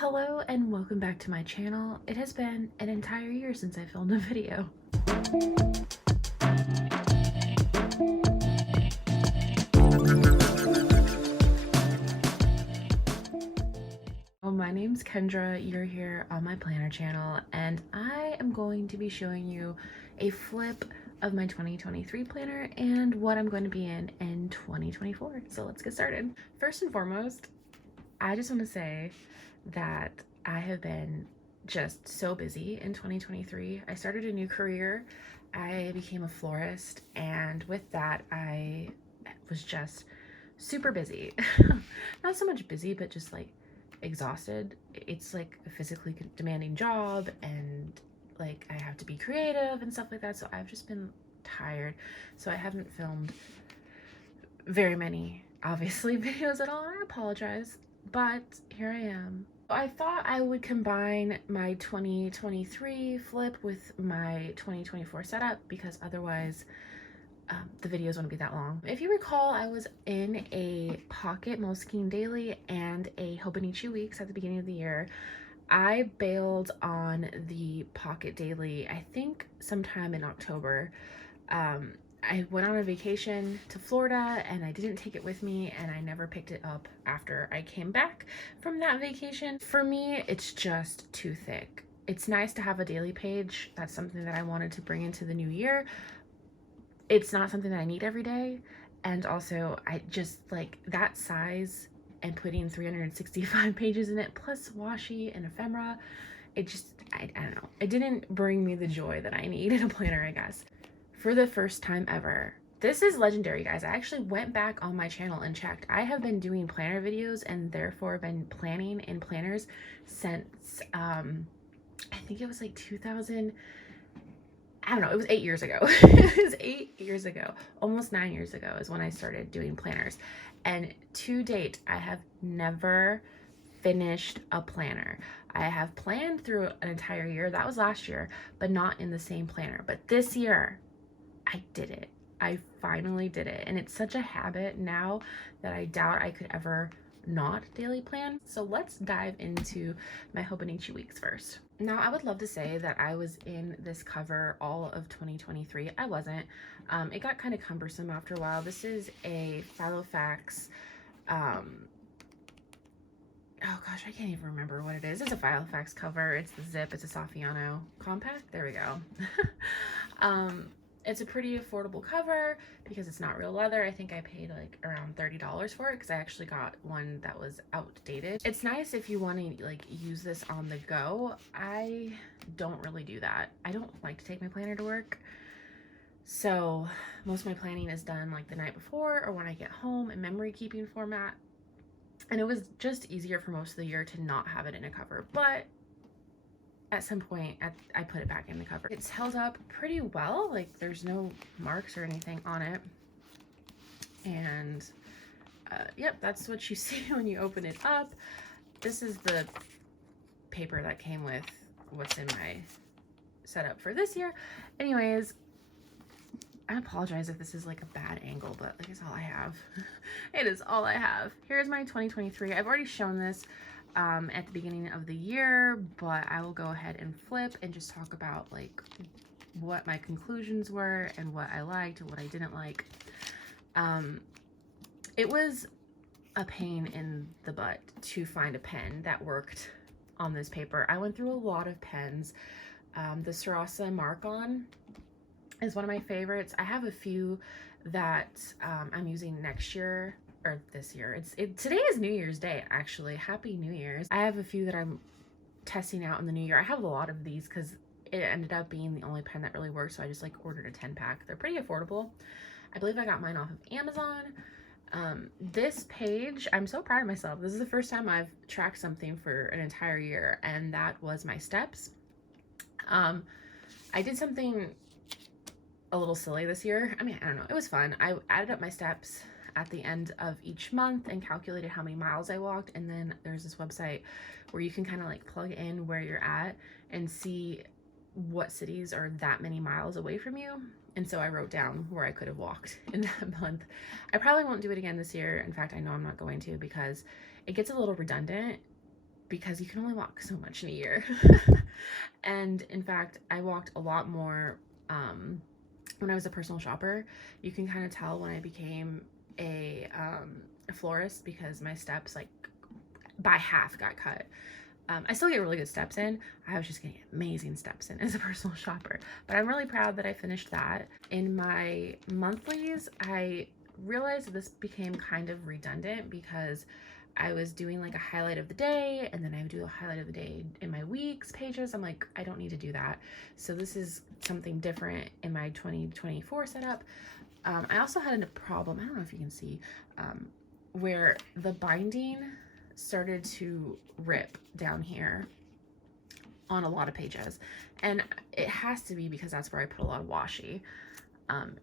Hello and welcome back to my channel. It has been an entire year since I filmed a video. My name's Kendra, you're here on my planner channel, and I am going to be showing you a flip of my 2023 planner and what I'm going to be in 2024. So let's get started. First and foremost, I just want to say that I have been just so busy in 2023. I started a new career. I became a florist, and with that I was just super busy. Not so much busy, but just like exhausted. It's like a physically demanding job, and like I have to be creative and stuff like that, so I've just been tired. So I haven't filmed very many, obviously, videos at all. I apologize, but here I am. I thought I would combine my 2023 flip with my 2024 setup because otherwise the videos wouldn't be that long. If you recall, I was in a Pocket Moleskine Daily and a Hobonichi Weeks at the beginning of the year. I bailed on the Pocket Daily, I think sometime in October. I went on a vacation to Florida and I didn't take it with me, and I never picked it up after I came back from that vacation. For me, it's just too thick. It's nice to have a daily page. That's something that I wanted to bring into the new year. It's not something that I need every day. And also, I just like that size and putting 365 pages in it, plus washi and ephemera. It just, I don't know. It didn't bring me the joy that I need in a planner, I guess. For the first time ever. This is legendary, guys. I actually went back on my channel and checked. I have been doing planner videos and therefore been planning in planners since, I think it was like 2000, I don't know, it was 8 years ago. It was 8 years ago, almost 9 years ago is when I started doing planners. And to date, I have never finished a planner. I have planned through an entire year. That was last year, but not in the same planner. But this year, I did it. I finally did it. And it's such a habit now that I doubt I could ever not daily plan. So let's dive into my Hobonichi Weeks first. Now, I would love to say that I was in this cover all of 2023. I wasn't. It got kind of cumbersome after a while. This is a Filofax, oh gosh, I can't even remember what it is. It's a Filofax cover. It's the zip. It's a Saffiano compact. There we go. It's a pretty affordable cover because it's not real leather. I think I paid like around $30 for it because I actually got one that was outdated. It's nice if you want to like use this on the go. I don't really do that. I don't like to take my planner to work. So most of my planning is done like the night before or when I get home in memory keeping format. And it was just easier for most of the year to not have it in a cover. But at some point, I put it back in the cover. It's held up pretty well. Like there's no marks or anything on it. And yep, that's what you see when you open it up. This is the paper that came with what's in my setup for this year. Anyways, I apologize if this is like a bad angle, but like it's all I have. It is all I have. Here's my 2023. I've already shown this at the beginning of the year, but I will go ahead and flip and just talk about like what my conclusions were and what I liked and what I didn't like. It was a pain in the butt to find a pen that worked on this paper. I went through a lot of pens. The Sarasa Mark-On is one of my favorites. I have a few that I'm using next year or this year. Today is New Year's Day, actually. Happy New Year's. I have a few that I'm testing out in the new year. I have a lot of these because it ended up being the only pen that really works, so I just like ordered a 10-pack. They're pretty affordable. I believe I got mine off of Amazon. This page, I'm so proud of myself. This is the first time I've tracked something for an entire year, and that was my steps. I did something a little silly this year. I mean, I don't know. It was fun. I added up my steps at the end of each month and calculated how many miles I walked, and then there's this website where you can kind of like plug in where you're at and see what cities are that many miles away from you. And so I wrote down where I could have walked in that month. I probably won't do it again this year. In fact, I know I'm not going to because it gets a little redundant because you can only walk so much in a year. And in fact, I walked a lot more when I was a personal shopper. You can kind of tell when I became a florist because my steps like by half got cut. I still get really good steps in. I was just getting amazing steps in as a personal shopper, but I'm really proud that I finished that. In my monthlies, I realized this became kind of redundant because I was doing like a highlight of the day, and then I would do a highlight of the day in my weeks pages. I'm like, I don't need to do that. So this is something different in my 2024 setup. I also had a problem, I don't know if you can see, where the binding started to rip down here on a lot of pages, and it has to be because that's where I put a lot of washi.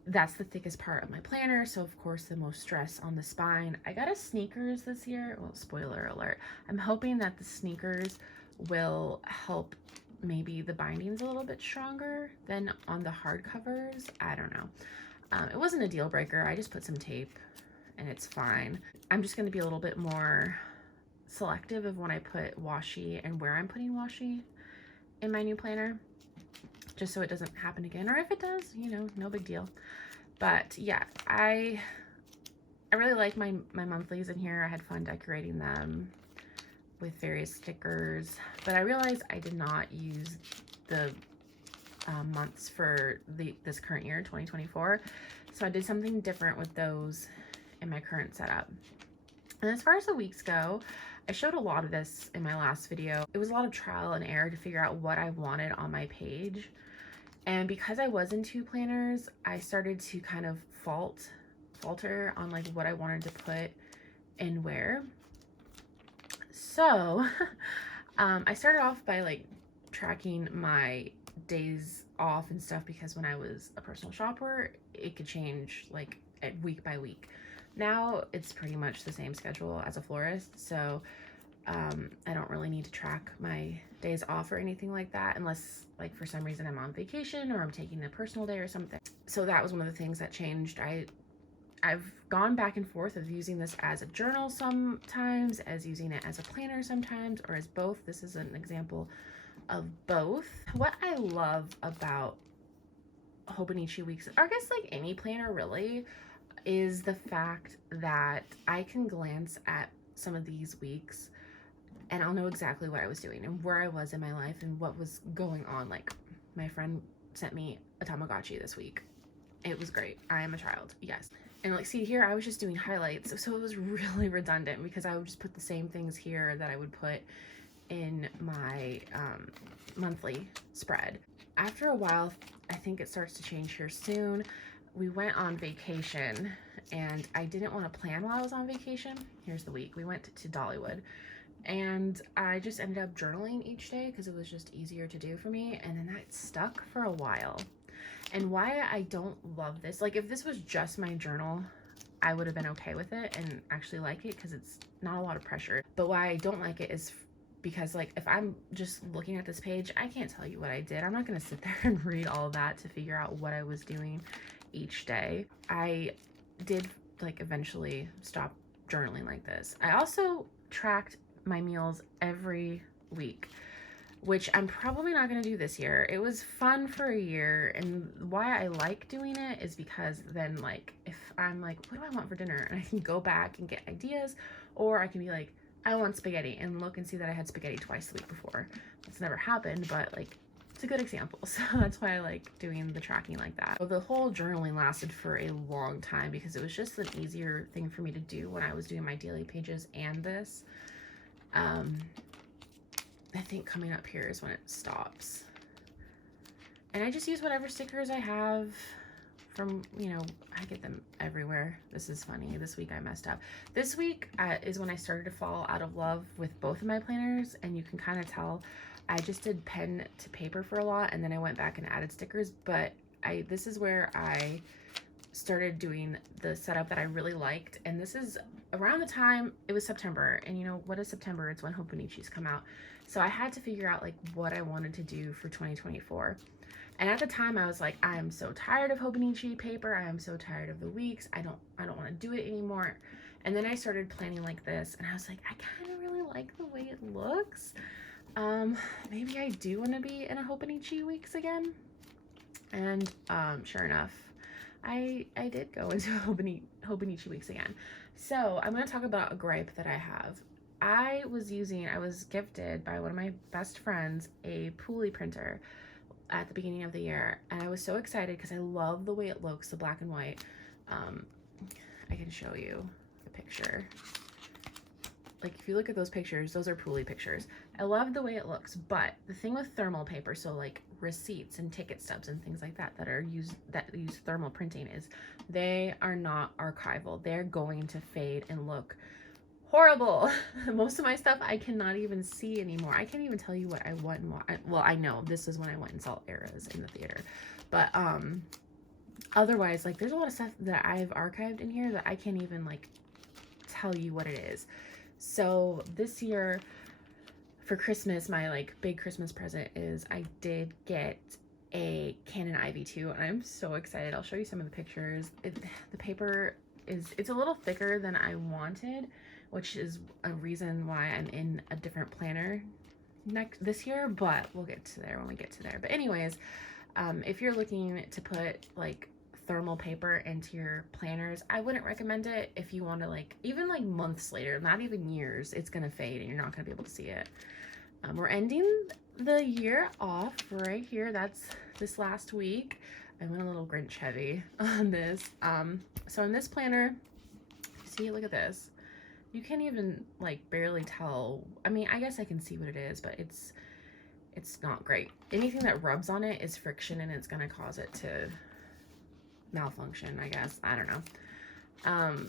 That's the thickest part of my planner, so of course the most stress on the spine. I got a sneakers this year. Well, spoiler alert, I'm hoping that the sneakers will help maybe the bindings a little bit stronger than on the hardcovers. I don't know. It wasn't a deal breaker. I just put some tape and it's fine. I'm just going to be a little bit more selective of when I put washi and where I'm putting washi in my new planner, just so it doesn't happen again, or if it does, you know, no big deal. But yeah, I really like my monthlies in here. I had fun decorating them with various stickers, but I realized I did not use the months for this current year, 2024, so I did something different with those in my current setup. And as far as the weeks go, I showed a lot of this in my last video. It was a lot of trial and error to figure out what I wanted on my page. And because I was in two planners, I started to kind of falter on like what I wanted to put and where. So I started off by like tracking my days off and stuff, because when I was a personal shopper, it could change like week by week. Now it's pretty much the same schedule as a florist, so I don't really need to track my days off or anything like that, unless like for some reason I'm on vacation or I'm taking a personal day or something. So that was one of the things that changed. I've gone back and forth of using this as a journal sometimes, as using it as a planner sometimes, or as both. This is an example of both. What I love about Hobonichi Weeks, or I guess like any planner really, is the fact that I can glance at some of these weeks and I'll know exactly what I was doing and where I was in my life and what was going on. Like, my friend sent me a Tamagotchi this week. It was great. I am a child, yes. And like, see here, I was just doing highlights, so it was really redundant because I would just put the same things here that I would put in my monthly spread. After a while, I think it starts to change here soon. We went on vacation and I didn't want to plan while I was on vacation. Here's the week. We went to Dollywood and I just ended up journaling each day because it was just easier to do for me. And then that stuck for a while. And why I don't love this, like if this was just my journal, I would have been okay with it and actually like it because it's not a lot of pressure. But why I don't like it is because like if I'm just looking at this page, I can't tell you what I did. I'm not going to sit there and read all that to figure out what I was doing each day. I did like eventually stop journaling like this. I also tracked my meals every week, which I'm probably not going to do this year. It was fun for a year, and why I like doing it is because then like if I'm like, what do I want for dinner, and I can go back and get ideas, or I can be like, I want spaghetti, and look and see that I had spaghetti twice the week before. That's never happened, but like it's a good example. So that's why I like doing the tracking like that. So the whole journaling lasted for a long time because it was just an easier thing for me to do when I was doing my daily pages and this. I think coming up here is when it stops. And I just use whatever stickers I have from, you know, I get them everywhere. This is funny. This week I messed up. This week is when I started to fall out of love with both of my planners, and you can kind of tell I just did pen to paper for a lot, and then I went back and added stickers, but this is where I started doing the setup that I really liked. And this is around the time, it was September, and you know, what is September? It's when Hobonichis come out. So I had to figure out like what I wanted to do for 2024. And at the time I was like, I am so tired of Hobonichi paper. I am so tired of the weeks. I don't want to do it anymore. And then I started planning like this, and I was like, I kind of really like the way it looks. Maybe I do want to be in a Hobonichi Weeks again. And sure enough, I did go into Hobonichi Weeks again. So I'm going to talk about a gripe that I have. I was gifted by one of my best friends a Puli printer at the beginning of the year, and I was so excited because I love the way it looks, the black and white. I can show you the picture. Like, if you look at those pictures, those are Puli pictures. I love the way it looks, but the thing with thermal paper, so like receipts and ticket stubs and things like that that use thermal printing, is they are not archival. They're going to fade and look horrible. Most of my stuff I cannot even see anymore. I can't even tell you what I went and well, I know this is when I went and saw Eras in the theater, but otherwise, like, there's a lot of stuff that I've archived in here that I can't even like tell you what it is. So this year for Christmas, my like big Christmas present is I did get a Canon IV2, and I'm so excited. I'll show you some of the pictures. The paper it's a little thicker than I wanted, which is a reason why I'm in a different planner this year, but we'll get to there when we get to there. But anyways, if you're looking to put like thermal paper into your planners, I wouldn't recommend it if you want to, like, even like months later, not even years, it's gonna fade and you're not gonna be able to see it. We're ending the year off right here. That's this last week. I went a little Grinch heavy on this. So in this planner, see, look at this. You can't even like barely tell. I mean, I guess I can see what it is, but it's not great. Anything that rubs on it is friction, and it's gonna cause it to malfunction, I guess. I don't know.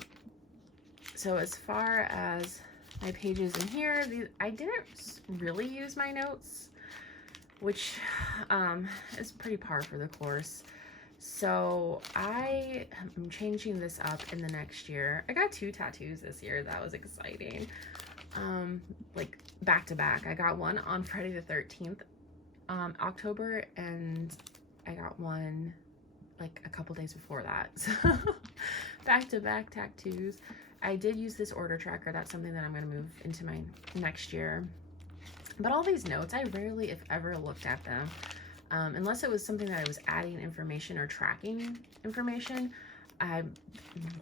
So as far as my pages in here, I didn't really use my notes, which is pretty par for the course. So I am changing this up in the next year. I got 2 tattoos this year. That was exciting. Like back to back. I got one on Friday the 13th, October, and I got one like a couple days before that. So back to back tattoos. I did use this order tracker. That's something that I'm going to move into my next year. But all these notes, I rarely, if ever, looked at them. Unless it was something that I was adding information or tracking information, I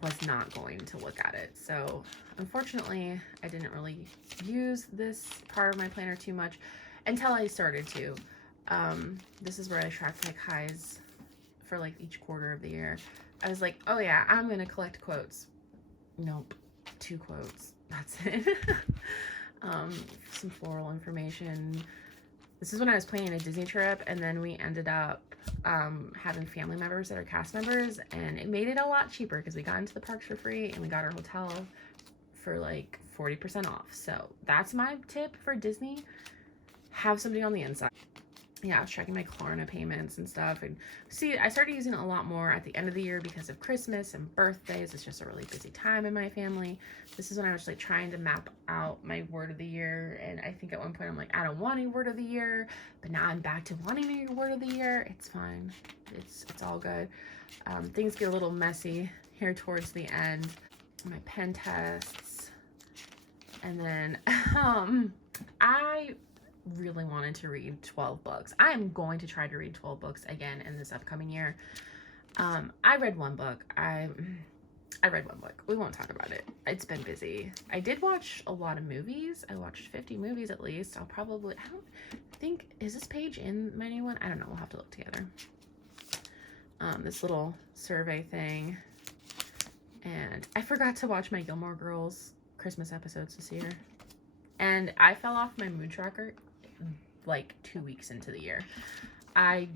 was not going to look at it. So unfortunately, I didn't really use this part of my planner too much until I started to. This is where I tracked like highs for like each quarter of the year. I was like, oh yeah, I'm gonna collect quotes. Nope, 2 quotes, that's it. Some floral information. This is when I was planning a Disney trip, and then we ended up having family members that are cast members, and it made it a lot cheaper because we got into the parks for free and we got our hotel for like 40% off. So that's my tip for Disney. Have somebody on the inside. Yeah, I was checking my Klarna payments and stuff, and see, I started using it a lot more at the end of the year because of Christmas and birthdays. It's just a really busy time in my family. This is when I was like trying to map out my word of the year, and I think at one point I'm like, I don't want a word of the year, but now I'm back to wanting a word of the year. It's fine. It's all good. Things get a little messy here towards the end. My pen tests, and then I really wanted to read 12 books. I am going to try to read 12 books again in this upcoming year. I read one book. I read one book. We won't talk about it. It's been busy. I did watch a lot of movies. I watched 50 movies at least. I don't think, is this page in my new one? I don't know. We'll have to look together. This little survey thing. And I forgot to watch my Gilmore Girls Christmas episodes this year. And I fell off my mood tracker like 2 weeks into the year. I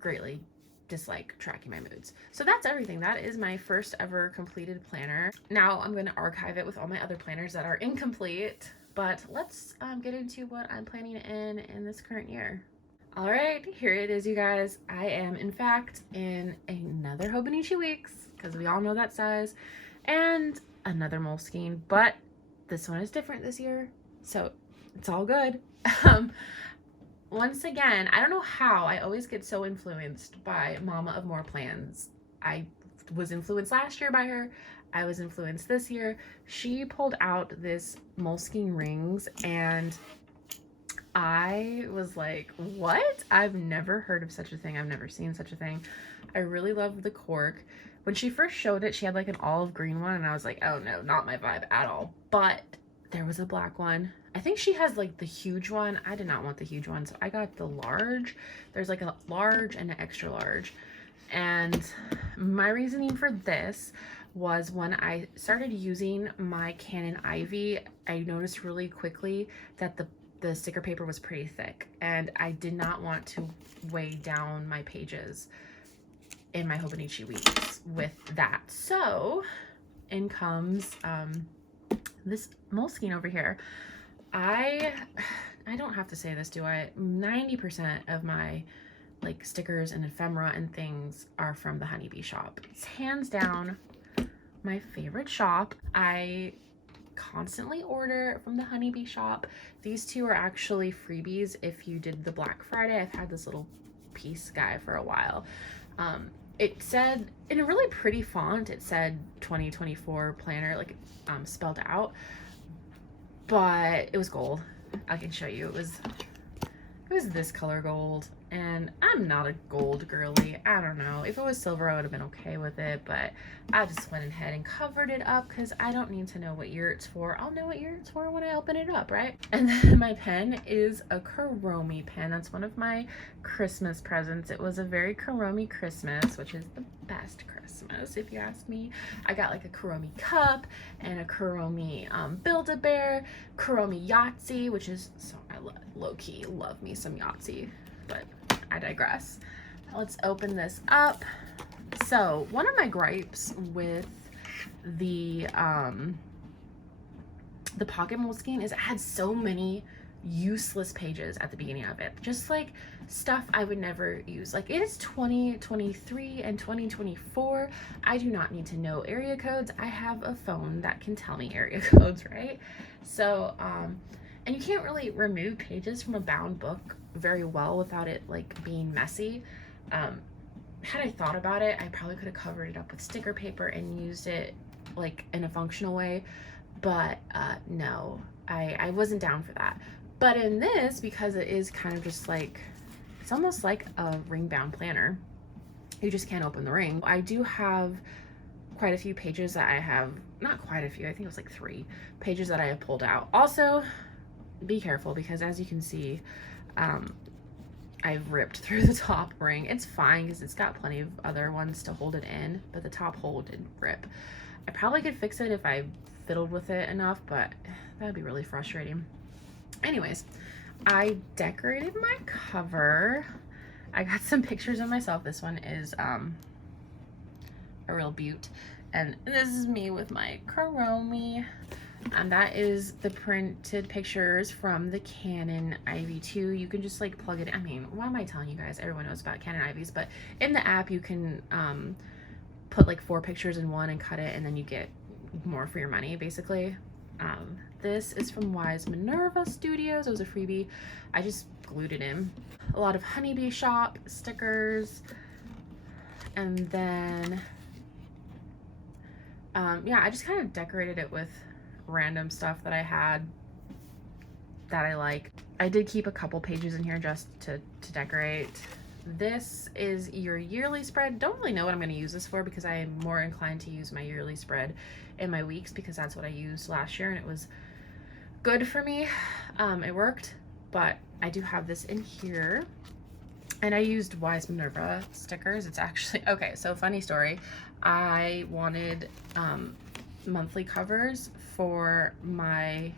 greatly dislike tracking my moods. So that's everything. That is my first ever completed planner. Now I'm going to archive it with all my other planners that are incomplete, but let's get into what I'm planning in this current year. All right, here it is, you guys. I am in fact in another Hobonichi Weeks, because we all know that size, and another Moleskine, but this one is different this year, so it's all good. Once again, I don't know how I always get so influenced by Mama of More Plans. I was influenced last year by her. I was influenced this year. She pulled out this Moleskine rings and I was like, what? I've never heard of such a thing. I've never seen such a thing. I really love the cork. When she first showed it, she had like an olive green one and I was like, oh no, not my vibe at all. But there was a black one. I think she has like the huge one. I did not want the huge one, so I got the large. There's like a large and an extra large. And my reasoning for this was when I started using my Canon Ivy, I noticed really quickly that the sticker paper was pretty thick and I did not want to weigh down my pages in my Hobonichi weeks with that. So in comes this Moleskine over here. I don't have to say this, do I? 90% of my like stickers and ephemera and things are from the Honeybee shop. It's hands down my favorite shop. I constantly order from the Honeybee shop. These two are actually freebies if you did the Black Friday. I've had this little piece guy for a while. It said in a really pretty font, it said 2024 planner, like spelled out, but it was gold. I can show you. It was this color gold, and I'm not a gold girly. I don't know. If it was silver, I would have been okay with it, but I just went ahead and covered it up because I don't need to know what year it's for. I'll know what year it's for when I open it up, right? And then my pen is a Kuromi pen. That's one of my Christmas presents. It was a very Kuromi Christmas, which is the best Christmas, if you ask me. I got like a Kuromi cup and a Kuromi Build-A-Bear, Kuromi Yahtzee, which is, so I low-key love me some Yahtzee, but I digress. Let's open this up. So one of my gripes with the Pocket Moleskine is it had so many useless pages at the beginning of it, just like stuff I would never use. Like, it is 2023 and 2024. I do not need to know area codes. I have a phone that can tell me area codes, right? So and you can't really remove pages from a bound book very well without it like being messy. Had I thought about it, I probably could have covered it up with sticker paper and used it like in a functional way, but no, I wasn't down for that. But in this, because it is kind of just like, it's almost like a ring bound planner, you just can't open the ring. I do have quite a few pages that I have, not quite a few, I think it was like 3 pages that I have pulled out. Also, be careful because as you can see, I've ripped through the top ring. It's fine because it's got plenty of other ones to hold it in, but the top hole did rip. I probably could fix it if I fiddled with it enough, but that'd be really frustrating. Anyways, I decorated my cover. I got some pictures of myself. This one is a real beaut, and this is me with my Kuromi. And that is the printed pictures from the Canon Ivy 2. You can just like plug it in. I mean, why am I telling you guys? Everyone knows about Canon Ivies, but in the app you can put like 4 pictures in one and cut it, and then you get more for your money, basically. This is from Wise Minerva Studios. It was a freebie. I just glued it in. A lot of Honeybee shop stickers, and then yeah, I just kind of decorated it with random stuff that I had that I like. I did keep a couple pages in here just to decorate. This is your yearly spread. Don't really know what I'm going to use this for because I am more inclined to use my yearly spread in my weeks because that's what I used last year and it was good for me. It worked, but I do have this in here. And I used Wise Minerva stickers. It's actually, okay, so funny story. I wanted monthly covers for my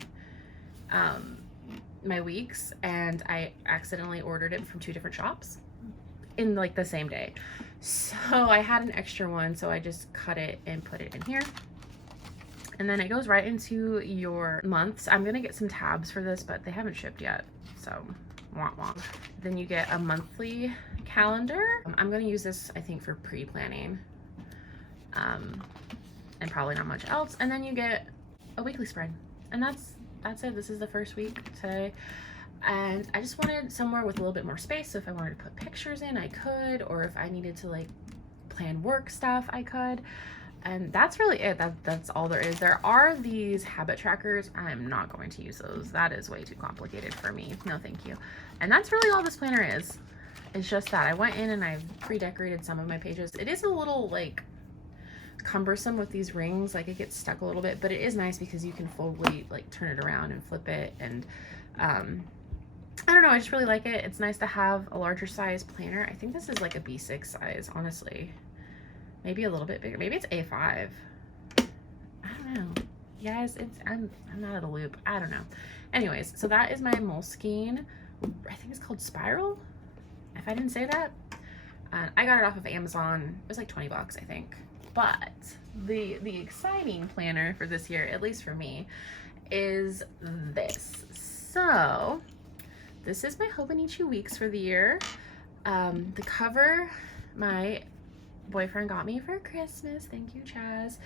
my weeks, and I accidentally ordered it from 2 different shops in like the same day. So I had an extra one, so I just cut it and put it in here. And then it goes right into your months. I'm gonna get some tabs for this, but they haven't shipped yet, so womp womp. Then you get a monthly calendar. I'm gonna use this, I think, for pre-planning, and probably not much else. And then you get a weekly spread, and that's it. This is the first week today, and I just wanted somewhere with a little bit more space, so if I wanted to put pictures in, I could, or if I needed to like plan work stuff, I could. And that's really it. That's all there is. There are these habit trackers. I'm not going to use those. That is way too complicated for me. No, thank you. And that's really all this planner is. It's just that I went in and I've pre-decorated some of my pages. It is a little like cumbersome with these rings, like it gets stuck a little bit, but it is nice because you can fully like turn it around and flip it. And I don't know, I just really like it. It's nice to have a larger size planner. I think this is like a B6 size, honestly. Maybe a little bit bigger. Maybe it's A5. I don't know. You guys, I'm not at a loop. I don't know. Anyways, so that is my Moleskine. I think it's called Spiral, if I didn't say that. I got it off of Amazon. It was like 20 bucks, I think. But the exciting planner for this year, at least for me, is this. So this is my Hobonichi Weeks for the year. The cover, my boyfriend got me for Christmas. Thank you, Chaz.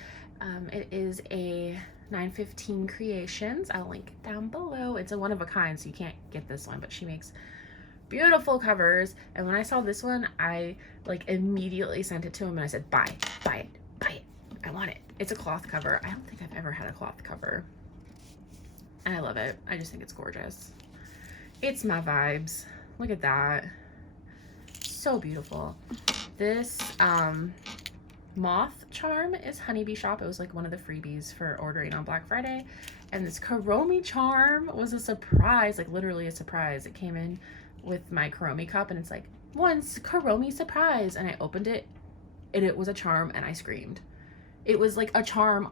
It is a 915 Creations. I'll link it down below. It's a one of a kind, so you can't get this one, but she makes beautiful covers. And when I saw this one, I like immediately sent it to him and I said, buy it, buy it, buy it. I want it. It's a cloth cover. I don't think I've ever had a cloth cover. And I love it. I just think it's gorgeous. It's my vibes. Look at that. So beautiful. This moth charm is Honeybee Shop. It was like one of the freebies for ordering on Black Friday. And this Kuromi charm was a surprise, like literally a surprise. It came in with my Kuromi cup and it's like, once Kuromi surprise. And I opened it and it was a charm and I screamed. It was like a charm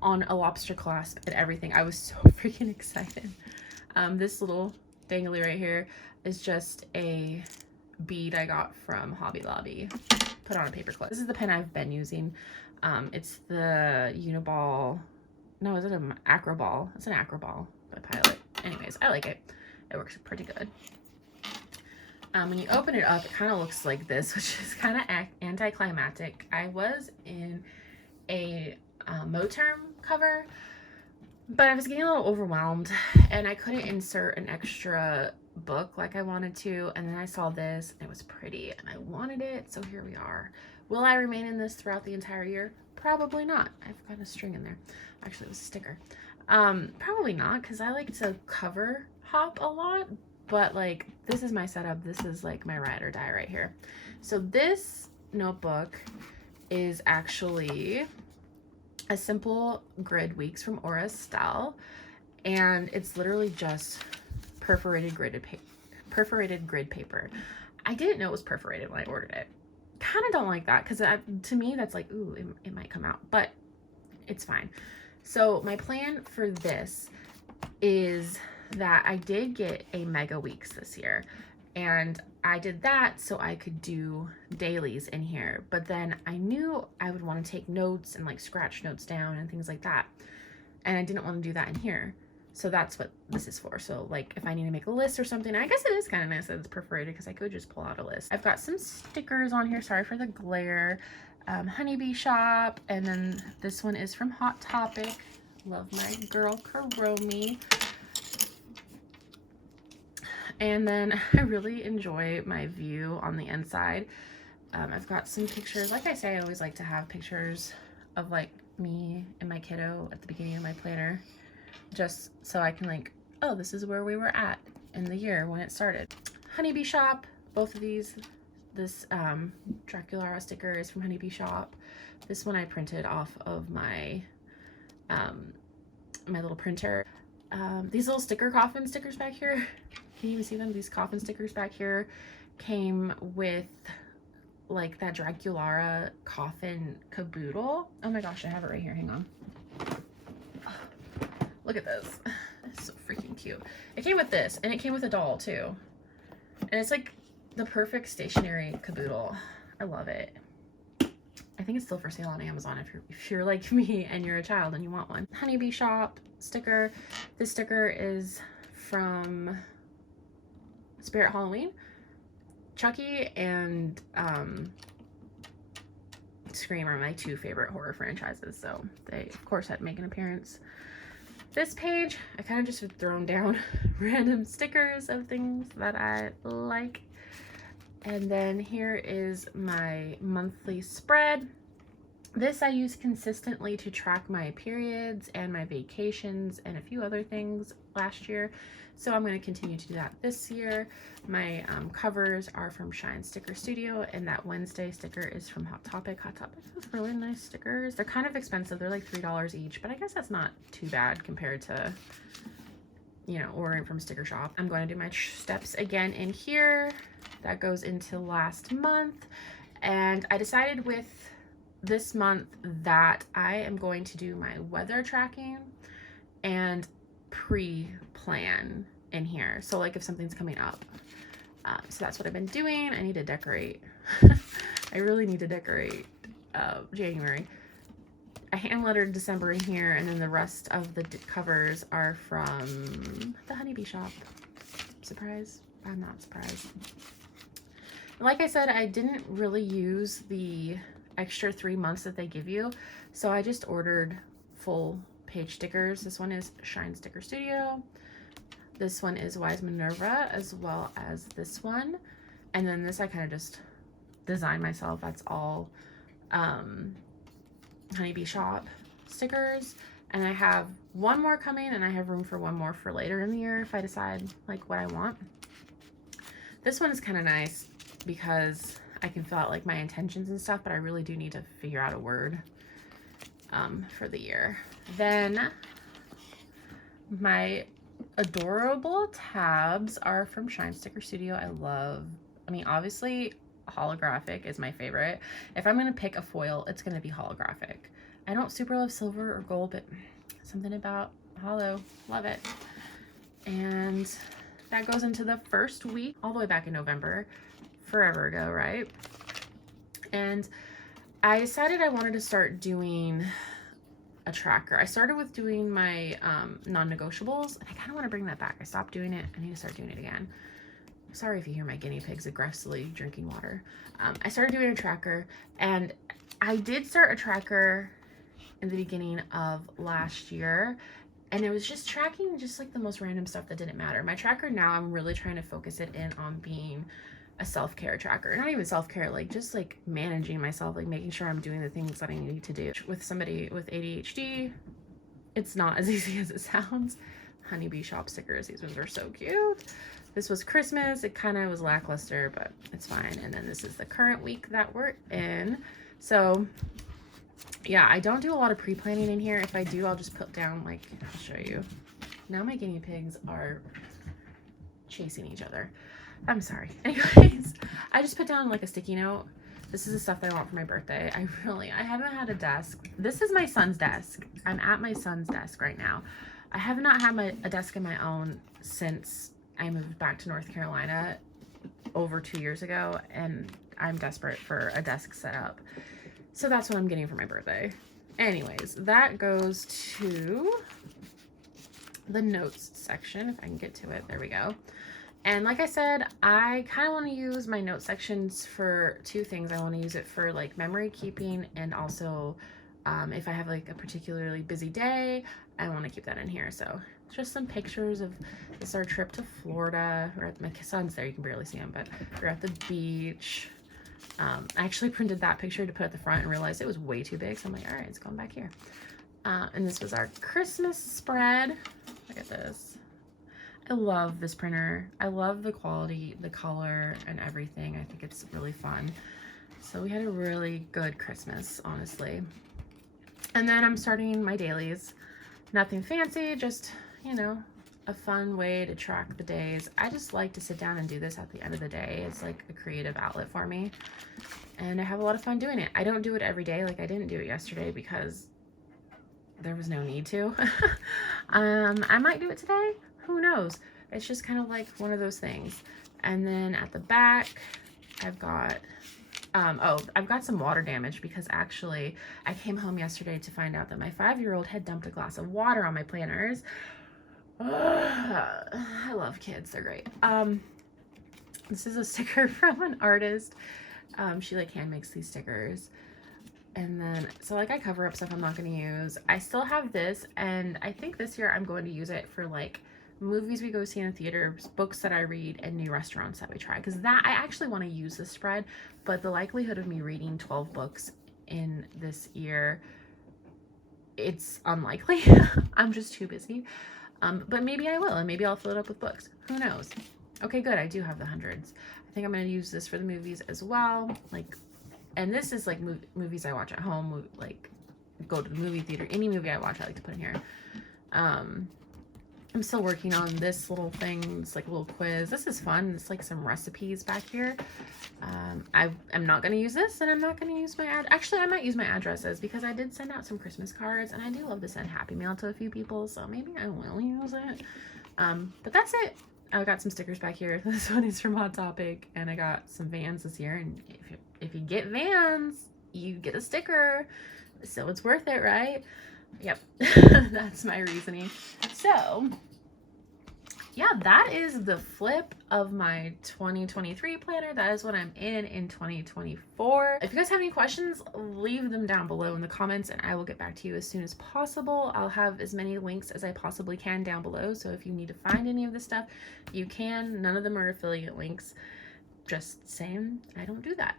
on a lobster clasp and everything. I was so freaking excited. This little dangly right here is just a bead I got from Hobby Lobby, put on a paper clip. This is the pen I've been using. It's the Uniball. No, is it an Acroball? It's an Acroball by Pilot. Anyways, I like it. It works pretty good. When you open it up, it kind of looks like this, which is kind of anticlimactic. I was in a Moterm cover, but I was getting a little overwhelmed and I couldn't insert an extra book like I wanted to. And then I saw this and it was pretty and I wanted it. So here we are. Will I remain in this throughout the entire year? Probably not. I've got a string in there. Actually, it was a sticker. Probably not, because I like to cover hop a lot. But like, this is my setup. This is like my ride or die right here. So this notebook is actually a simple grid weeks from Aura Estelle. And it's literally just perforated grid paper. I didn't know it was perforated when I ordered it. Kind of don't like that because to me that's like, ooh, it might come out, but it's fine. So my plan for this is that I did get a Mega Weeks this year and I did that so I could do dailies in here, but then I knew I would want to take notes and like scratch notes down and things like that, and I didn't want to do that in here. So that's what this is for. So like if I need to make a list or something, I guess it is kind of nice that it's perforated because I could just pull out a list. I've got some stickers on here. Sorry for the glare. Honeybee Shop. And then this one is from Hot Topic. Love my girl Kuromi. And then I really enjoy my view on the inside. I've got some pictures. Like I say, I always like to have pictures of like me and my kiddo at the beginning of my planner, just so I can like, oh, this is where we were at in the year when it started. Honeybee Shop, both of these. This Draculara sticker is from Honeybee Shop. This one I printed off of my my little printer. These little sticker coffin stickers back here, can you even see them? These coffin stickers back here came with like that Draculara coffin caboodle. Oh my gosh, I have it right here, hang on. Look at this. It's so freaking cute. It came with this, and it came with a doll too. And it's like the perfect stationary caboodle. I love it. I think it's still for sale on Amazon if you're like me and you're a child and you want one. Honeybee Shop sticker. This sticker is from Spirit Halloween. Chucky and Scream are my two favorite horror franchises, so they of course had to make an appearance. This page, I kind of just have thrown down random stickers of things that I like. And then here is my monthly spread. This I use consistently to track my periods and my vacations and a few other things last year. So I'm going to continue to do that this year. My covers are from Shine Sticker Studio, and that Wednesday sticker is from Hot Topic. Hot Topic has really nice stickers. They're kind of expensive. They're like $3 each, but I guess that's not too bad compared to, you know, ordering from Sticker Shop. I'm going to do my steps again in here. That goes into last month. And I decided with this month that I am going to do my weather tracking and pre-plan in here. So like if something's coming up. So that's what I've been doing. I need to decorate. I really need to decorate January. I hand lettered December in here, and then the rest of the covers are from the Honeybee shop. Surprise? I'm not surprised. Like I said, I didn't really use the extra 3 months that they give you, so I just ordered full page stickers. This one is Shine Sticker Studio. This one is Wise Minerva, as well as this one. And then this I kind of just designed myself. That's all Honeybee shop stickers. And I have one more coming, and I have room for one more for later in the year if I decide like what I want. This one is kind of nice because I can fill out like my intentions and stuff, but I really do need to figure out a word for the year. Then my adorable tabs are from Shine Sticker Studio. I mean, obviously holographic is my favorite. If I'm going to pick a foil, it's going to be holographic. I don't super love silver or gold, but something about holo, love it. And that goes into the first week, all the way back in November, forever ago, right? And I decided I wanted to start doing a tracker. I started with doing my non-negotiables, and I kind of want to bring that back. I stopped doing it. I need to start doing it again. Sorry if you hear my guinea pigs aggressively drinking water. I started doing a tracker, and I did start a tracker in the beginning of last year, and it was just tracking just like the most random stuff that didn't matter. My tracker now, I'm really trying to focus it in on being a self-care tracker. Not even self-care, like just like managing myself, like making sure I'm doing the things that I need to do. With somebody with ADHD, it's not as easy as it sounds. Honeybee shop stickers, these ones are so cute. This was Christmas. It kind of was lackluster, but it's fine. And then this is the current week that we're in. So yeah, I don't do a lot of pre-planning in here. If I do, I'll just put down, like, I'll show you. Now my guinea pigs are chasing each other. I'm sorry. Anyways, I just put down like a sticky note. This is the stuff that I want for my birthday. I haven't had a desk. This is my son's desk. I'm at my son's desk right now. I have not had a desk of my own since I moved back to North Carolina over 2 years ago, and I'm desperate for a desk set up. So that's what I'm getting for my birthday. Anyways, that goes to the notes section. If I can get to it, there we go. And like I said, I kind of want to use my note sections for two things. I want to use it for like memory keeping, and also if I have like a particularly busy day, I want to keep that in here. So just some pictures of this, our trip to Florida. My son's there, you can barely see him, but we're at the beach. I actually printed that picture to put at the front and realized it was way too big. So I'm like, all right, it's going back here. And this was our Christmas spread. Look at this. I love this printer. I love the quality, the color, and everything. I think it's really fun. So we had a really good Christmas, honestly. And then I'm starting my dailies. Nothing fancy, just, you know, a fun way to track the days. I just like to sit down and do this at the end of the day. It's like a creative outlet for me. And I have a lot of fun doing it. I don't do it every day. Like I didn't do it yesterday because there was no need to. I might do it today. Who knows? It's just kind of like one of those things. And then at the back, I've got, I've got some water damage because actually I came home yesterday to find out that my 5-year-old had dumped a glass of water on my planners. I love kids, they're great. This is a sticker from an artist. She like hand makes these stickers. And then, so like I cover up stuff I'm not going to use. I still have this, and I think this year I'm going to use it for like movies we go see in the theaters, books that I read, and new restaurants that we try. Because that, I actually want to use this spread, but the likelihood of me reading 12 books in this year. It's unlikely. I'm just too busy. But maybe I will, and maybe I'll fill it up with books. Who knows? Okay, good. I do have the hundreds. I think I'm going to use this for the movies as well. Like, and this is like movies I watch at home, like go to the movie theater. Any movie I watch, I like to put in here. I'm still working on this little thing. It's like a little quiz. This is fun. It's like some recipes back here. I'm not going to use this, and I'm not going to use my actually I might use my addresses, because I did send out some Christmas cards, and I do love to send Happy Mail to a few people, so maybe I will use it. But that's it. I got some stickers back here. This one is from Hot Topic, and I got some Vans this year, and if you get Vans, you get a sticker, so it's worth it, right? Yep. That's my reasoning. So yeah, that is the flip of my 2023 planner. That is what I'm in 2024. If you guys have any questions, leave them down below in the comments, and I will get back to you as soon as possible. I'll have as many links as I possibly can down below, so if you need to find any of this stuff, you can. None of them are affiliate links. Just saying, I don't do that.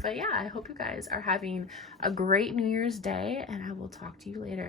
But yeah, I hope you guys are having a great New Year's Day, and I will talk to you later.